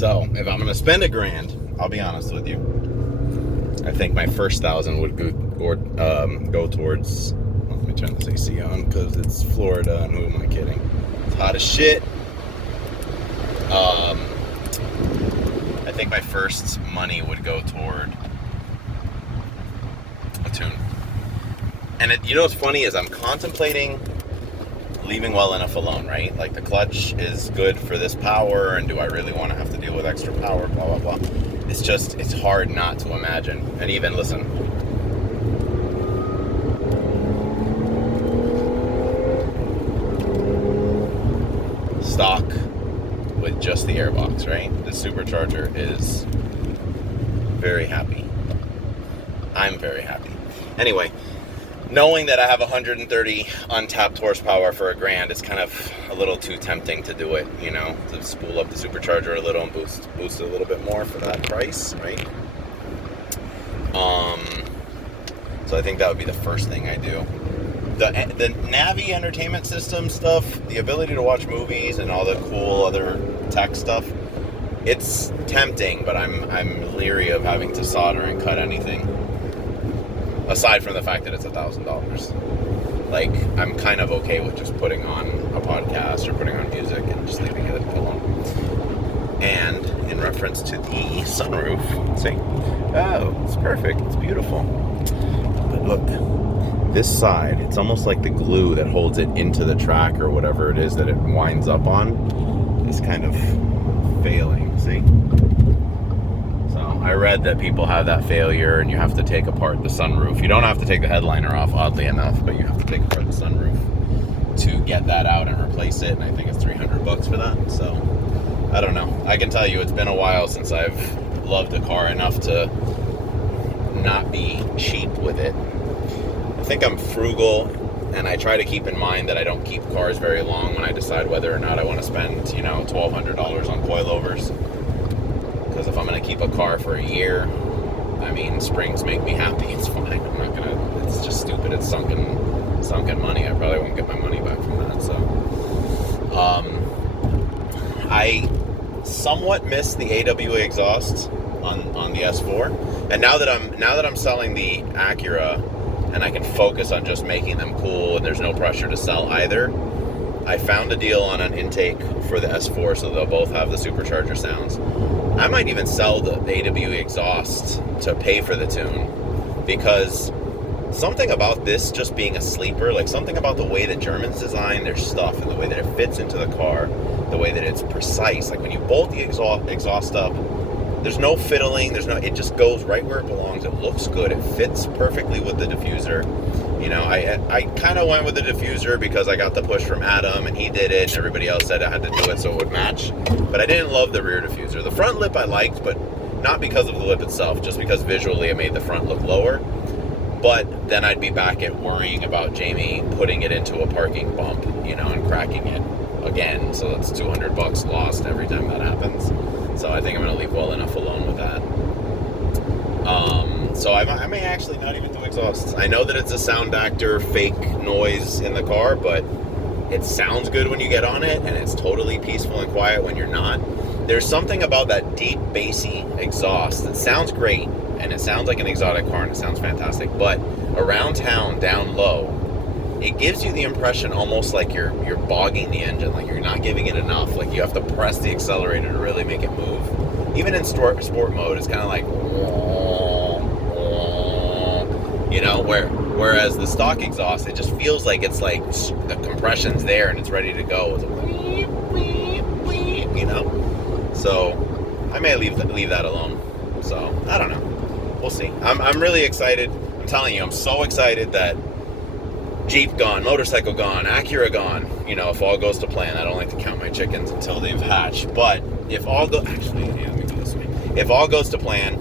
So if I'm gonna spend $1,000, I'll be honest with you, I think my first 1,000 would go towards. Let me turn this AC on because it's Florida, and who am I kidding? It's hot as shit. I think my first money would go toward a tune. And you know what's funny is I'm contemplating leaving well enough alone, right? Like the clutch is good for this power, and do I really want to have to deal with extra power, blah, blah, blah. It's hard not to imagine. And even, listen, stock with just the airbox, right? The supercharger is very happy. I'm very happy. Anyway, knowing that I have 130 untapped horsepower for $1,000, it's kind of a little too tempting to do it, you know, to spool up the supercharger a little and boost it a little bit more for that price, right? So I think that would be the first thing I do. The Navi entertainment system stuff, the ability to watch movies and all the cool other tech stuff, it's tempting, but I'm leery of having to solder and cut anything. Aside from the fact that it's $1,000. Like, I'm kind of okay with just putting on a podcast or putting on music and just leaving it alone. And in reference to the sunroof, see? Oh, it's perfect. It's beautiful. But look, this side, it's almost like the glue that holds it into the track or whatever it is that it winds up on is kind of failing, see? I read that people have that failure and you have to take apart the sunroof. You don't have to take the headliner off, oddly enough, but you have to take apart the sunroof to get that out and replace it, and I think it's $300 for that. So I don't know. I can tell you it's been a while since I've loved a car enough to not be cheap with it. I think I'm frugal, and I try to keep in mind that I don't keep cars very long when I decide whether or not I want to spend, you know, $1,200 on coilovers. Because if I'm going to keep a car for a year, I mean, springs make me happy. It's fine. I'm not going to, it's just stupid. It's sunken money. I probably won't get my money back from that. So, I somewhat miss the AWA exhaust on the S4. And now that I'm selling the Acura and I can focus on just making them cool and there's no pressure to sell either, I found a deal on an intake for the S4, so they'll both have the supercharger sounds. I might even sell the AWA exhaust to pay for the tune, because something about this just being a sleeper, like something about the way that Germans design their stuff and the way that it fits into the car, the way that it's precise. Like when you bolt the exhaust up, there's no fiddling, it just goes right where it belongs. It looks good. It fits perfectly with the diffuser. You know, I kind of went with the diffuser because I got the push from Adam and he did it and everybody else said I had to do it so it would match. But I didn't love the rear diffuser. The front lip I liked, but not because of the lip itself, just because visually it made the front look lower. But then I'd be back at worrying about Jamie putting it into a parking bump, you know, and cracking it again. So that's $200 lost every time that happens. So I think I'm going to leave well enough alone with that. So I may actually not even do exhausts. I know that it's a sound actor, fake noise in the car, but it sounds good when you get on it, and it's totally peaceful and quiet when you're not. There's something about that deep, bassy exhaust that sounds great, and it sounds like an exotic car, and it sounds fantastic, but around town, down low, it gives you the impression almost like you're bogging the engine, like you're not giving it enough, like you have to press the accelerator to really make it move. Even in sport mode, it's kind of like, you know, whereas the stock exhaust, it just feels like it's like the compression's there and it's ready to go. It's like, you know? So I may leave that alone. So I don't know. We'll see. I'm really excited. I'm telling you, I'm so excited that Jeep gone, motorcycle gone, Acura gone. You know, if all goes to plan. I don't like to count my chickens until they've hatched. But if all let me go this way. If all goes to plan,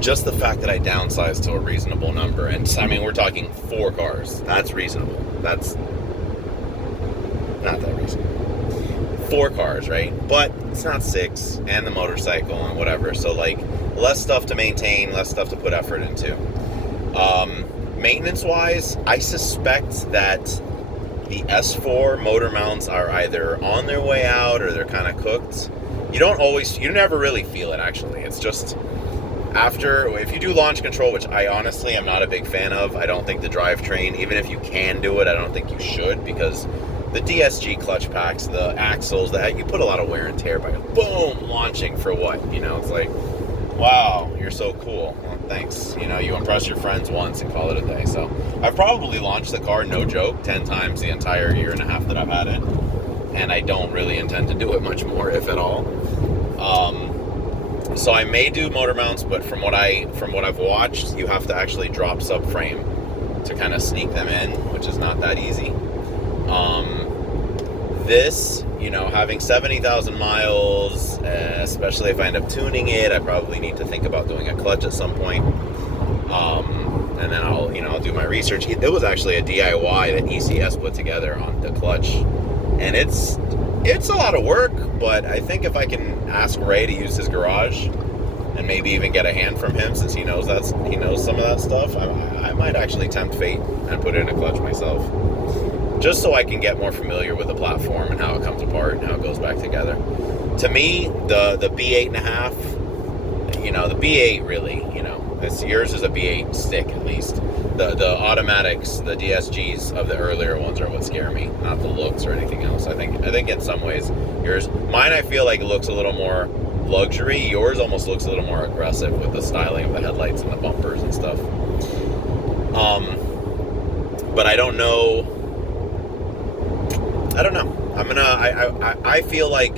just the fact that I downsized to a reasonable number, and I mean, we're talking 4 cars. That's reasonable. That's not that reasonable. 4 cars, right? But it's not 6, and the motorcycle and whatever. So like, less stuff to maintain, less stuff to put effort into. Maintenance-wise, I suspect that the S4 motor mounts are either on their way out or they're kind of cooked. You never really feel it, actually. It's just if you do launch control, which I honestly am not a big fan of, I don't think the drivetrain, even if you can do it, I don't think you should, because the DSG clutch packs, the axles, you put a lot of wear and tear by boom, launching for what? It's like, wow, you're so cool. Well, thanks. You impress your friends once and call it a day. So I've probably launched the car, no joke, 10 times the entire year and a half that I've had it. And I don't really intend to do it much more, if at all. So I may do motor mounts, but from what I've watched, you have to actually drop subframe to kind of sneak them in, which is not that easy. This, having 70,000 miles, especially if I end up tuning it, I probably need to think about doing a clutch at some point. And then I'll do my research. It was actually a DIY that ECS put together on the clutch, and it's a lot of work. But I think if I can ask Ray to use his garage, and maybe even get a hand from him, since he knows some of that stuff, I might actually tempt fate and put it in a clutch myself, just so I can get more familiar with the platform and how it comes apart and how it goes back together. To me, the B8.5, the B8 really, yours is a B8 stick at least. The automatics, the DSGs of the earlier ones are what scare me, not the looks or anything else. I think in some ways mine I feel like it looks a little more luxury. Yours almost looks a little more aggressive with the styling of the headlights and the bumpers and stuff. But I don't know. I feel like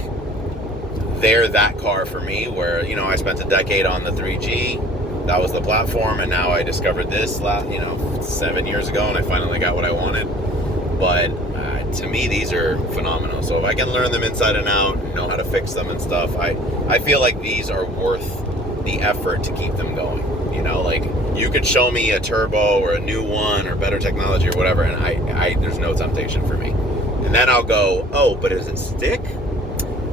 they're that car for me, where I spent a decade on the 3G. That was the platform, and now I discovered this 7 years ago, and I finally got what I wanted. But to me, these are phenomenal. So if I can learn them inside and out, know how to fix them and stuff, I feel like these are worth the effort to keep them going. Like, you could show me a turbo or a new one or better technology or whatever, and I there's no temptation for me. And then I'll go, oh, but is it stick?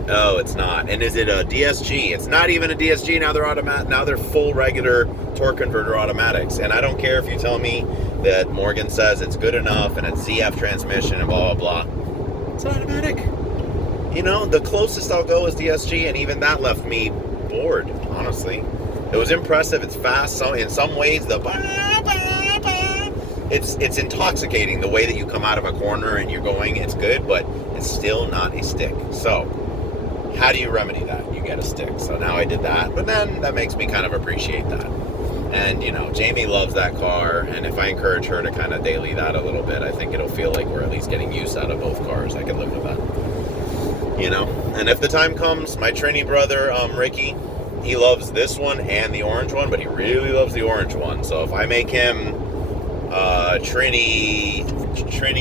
Oh, it's not. And is it a DSG? It's not even a DSG. Now they're automatic. Now they're full regular torque converter automatics. And I don't care if you tell me that Morgan says it's good enough and it's ZF transmission and blah, blah, blah. It's automatic. The closest I'll go is DSG, and even that left me bored, honestly. It was impressive. It's fast. So in some ways, it's intoxicating the way that you come out of a corner and you're going. It's good, but it's still not a stick. So how do you remedy that? You get a stick. So now I did that, but then that makes me kind of appreciate that. And, Jamie loves that car, and if I encourage her to kind of daily that a little bit, I think it'll feel like we're at least getting use out of both cars. I can live with that. And if the time comes, my Trini brother, Ricky, he loves this one and the orange one, but he really loves the orange one. So if I make him Trini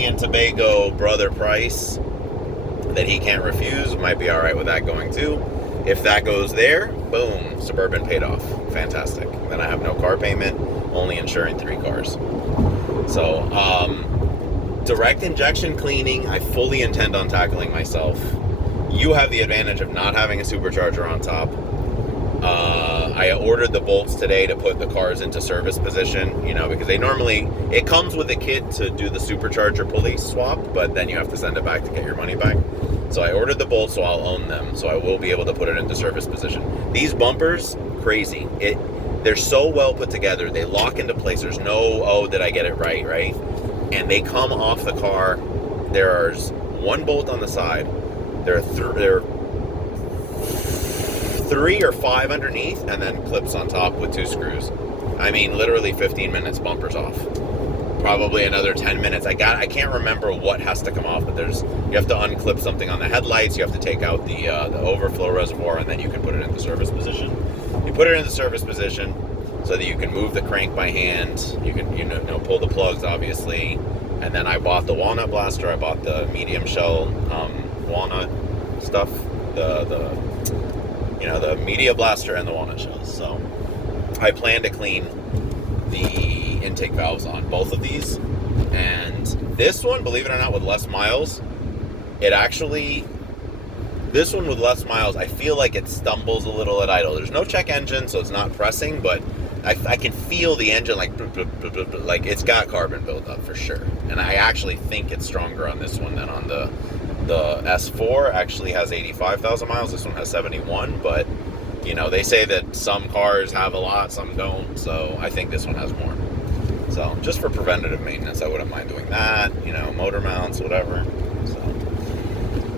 and Tobago brother price that he can't refuse, might be all right with that going too. If that goes there, boom, Suburban paid off. Fantastic. Then I have no car payment, only insuring 3 cars. So direct injection cleaning, I fully intend on tackling myself. You have the advantage of not having a supercharger on top. I ordered the bolts today to put the cars into service position, because it comes with a kit to do the supercharger pulley swap, but then you have to send it back to get your money back. So I ordered the bolts, so I'll own them, so I will be able to put it into service position. These bumpers, crazy. They're so well put together. They lock into place. There's no, did I get it right? And they come off the car. There's one bolt on the side. There are 3 or 5 underneath, and then clips on top with 2 screws. I mean, literally 15 minutes, bumpers off. Probably another 10 minutes. I can't remember what has to come off, but you have to unclip something on the headlights. You have to take out the overflow reservoir, and then you can put it into service position. You put it into service position so that you can move the crank by hand. You can pull the plugs, obviously. And then I bought the walnut blaster. I bought the medium shell walnut stuff. The media blaster and the walnut shells. So I plan to clean the intake valves on both of these. And this one, believe it or not, with less miles, this one with less miles, I feel like it stumbles a little at idle. There's no check engine, so it's not pressing, but I can feel the engine like it's got carbon buildup for sure. And I actually think it's stronger on this one than on the S4. Actually has 85,000 miles. This one has 71, but you know, they say that some cars have a lot, some don't. So I think this one has more. So just for preventative maintenance, I wouldn't mind doing that. You know, motor mounts, whatever. So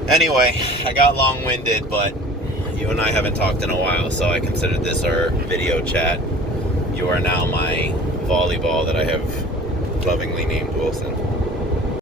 anyway, I got long-winded, but you and I haven't talked in a while, so I considered this our video chat. You are now my volleyball that I have lovingly named Wilson.